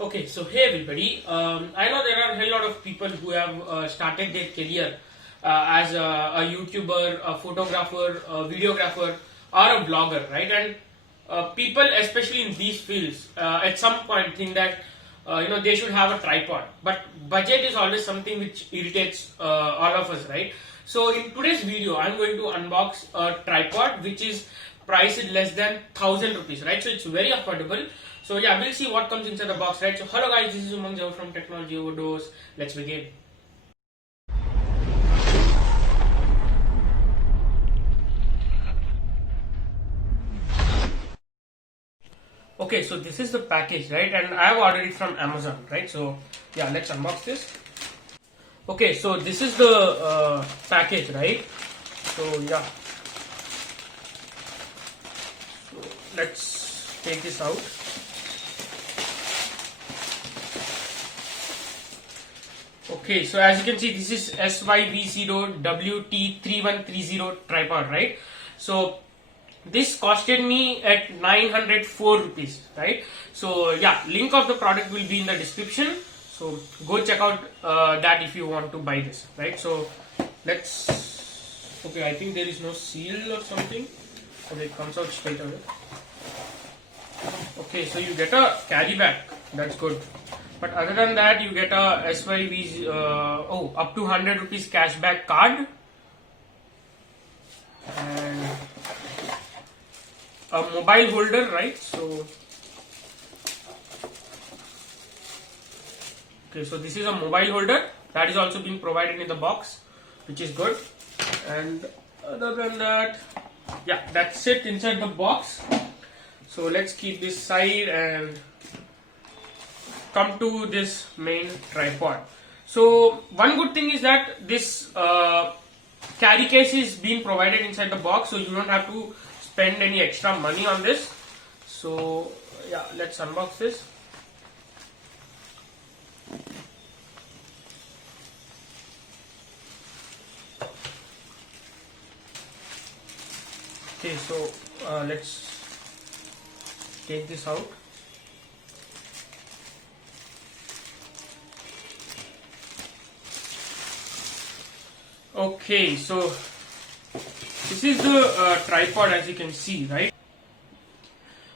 Okay, so hey everybody. I know there are a lot of people who have started their career as a YouTuber, a photographer, a videographer, or a blogger, right? And people, especially in these fields, at some point think that they should have a tripod. But budget is always something which irritates all of us, right? So in today's video, I'm going to unbox a tripod which is priced less than 1,000 rupees, right? So it's very affordable. So yeah, we'll see what comes inside the box, right? So hello guys, this is Umang Java from Technology Overdose. Let's begin. Okay, so this is the package, right? And I have ordered it from Amazon, right? So yeah, let's unbox this. Okay, so this is the package, right? So yeah, so let's take this out. Okay, so as you can see, this is SYV0WT3130 tripod, right? So this costed me at 904 rupees, right? So yeah, link of the product will be in the description. So go check out that if you want to buy this, right? So let's. Okay, I think there is no seal or something. Okay, it comes out straight away. Okay, so you get a carry bag. That's good. But other than that, you get a SYV up to 100 rupees cashback card and a mobile holder, right? So okay, so this is a mobile holder that is also being provided in the box, which is good. And other than that, yeah, that's it inside the box. So let's keep this side and come to this main tripod. So one good thing is that this carry case is being provided inside the box, so you don't have to spend any extra money on this. So yeah, let's unbox this. Okay, so let's take this out. Okay, so this is the tripod, as you can see, right?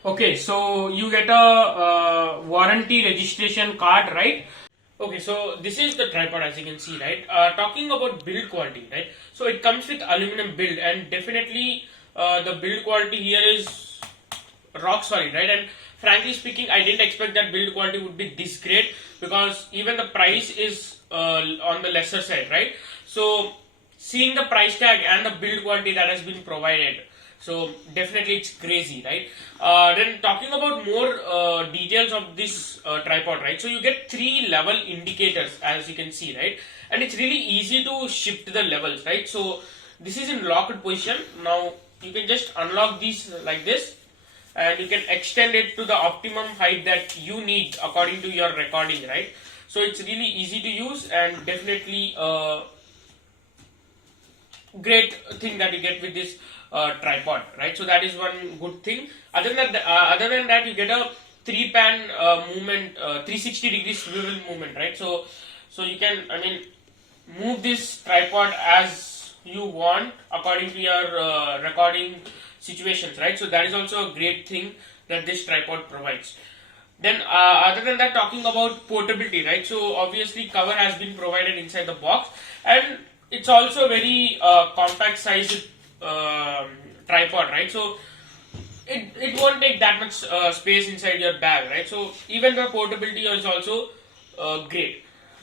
Okay, so you get a warranty registration card, right? Okay, so this is the tripod, as you can see, right? Talking about build quality, right? So it comes with aluminum build, and definitely the build quality here is rock solid, right? And frankly speaking, I didn't expect that build quality would be this great, because even the price is on the lesser side, right? So seeing the price tag and the build quality that has been provided, so definitely it's crazy, right? Then talking about more details of this tripod, right? So you get 3 level indicators, as you can see, right? And it's really easy to shift the levels, right? So this is in locked position. Now you can just unlock these like this, and you can extend it to the optimum height that you need according to your recording, right? So it's really easy to use, and definitely great thing that you get with this tripod, right? So that is one good thing. Other than that, you get a 3-pan movement, 360 degree swivel movement, right? So you can, move this tripod as you want according to your recording situations, right? So that is also a great thing that this tripod provides. Then other than that, talking about portability, right? So obviously cover has been provided inside the box, and it's also very compact sized tripod, right? So it won't take that much space inside your bag, right? So even the portability is also great.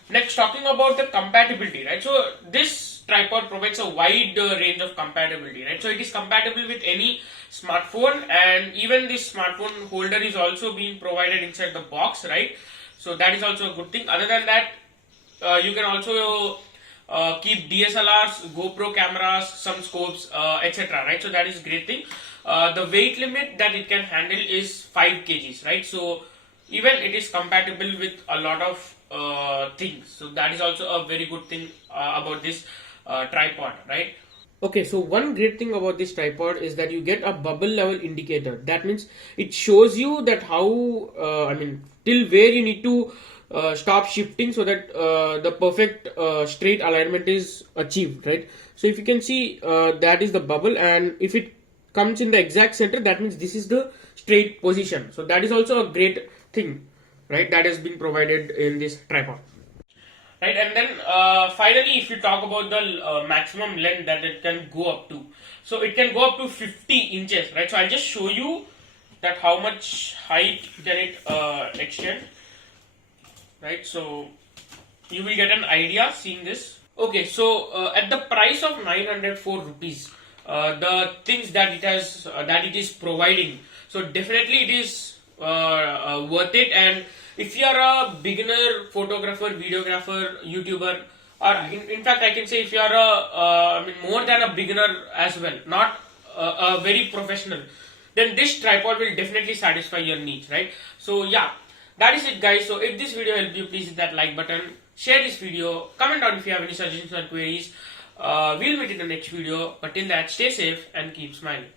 Next, talking about the compatibility, right? So this tripod provides a wide range of compatibility, right? So it is compatible with any smartphone, and even this smartphone holder is also being provided inside the box, right? So that is also a good thing. Other than that, you can also keep DSLRs, GoPro cameras, some scopes, etc. Right? So that is a great thing. The weight limit that it can handle is 5 kgs, right? So even it is compatible with a lot of things. So that is also a very good thing about this tripod, right? Okay, so one great thing about this tripod is that you get a bubble level indicator. That means it shows you that how, till where you need to stop shifting so that the perfect straight alignment is achieved, right? So if you can see, that is the bubble, and if it comes in the exact center, that means this is the straight position. So that is also a great thing, right, that has been provided in this tripod. Right, and then finally, if you talk about the maximum length that it can go up to, so it can go up to 50 inches, right? So I'll just show you that how much height can it extend, right? So you will get an idea seeing this. Okay, so at the price of 904 rupees, the things that it is providing, so definitely it is worth it. And if you are a beginner photographer, videographer, YouTuber, or in fact I can say if you are I mean more than a beginner as well, not a very professional, then this tripod will definitely satisfy your needs, right? So yeah, that is it, guys. So if this video helped you, please hit that like button, share this video, comment down if you have any suggestions or queries. We'll meet in the next video, but till that, stay safe and keep smiling.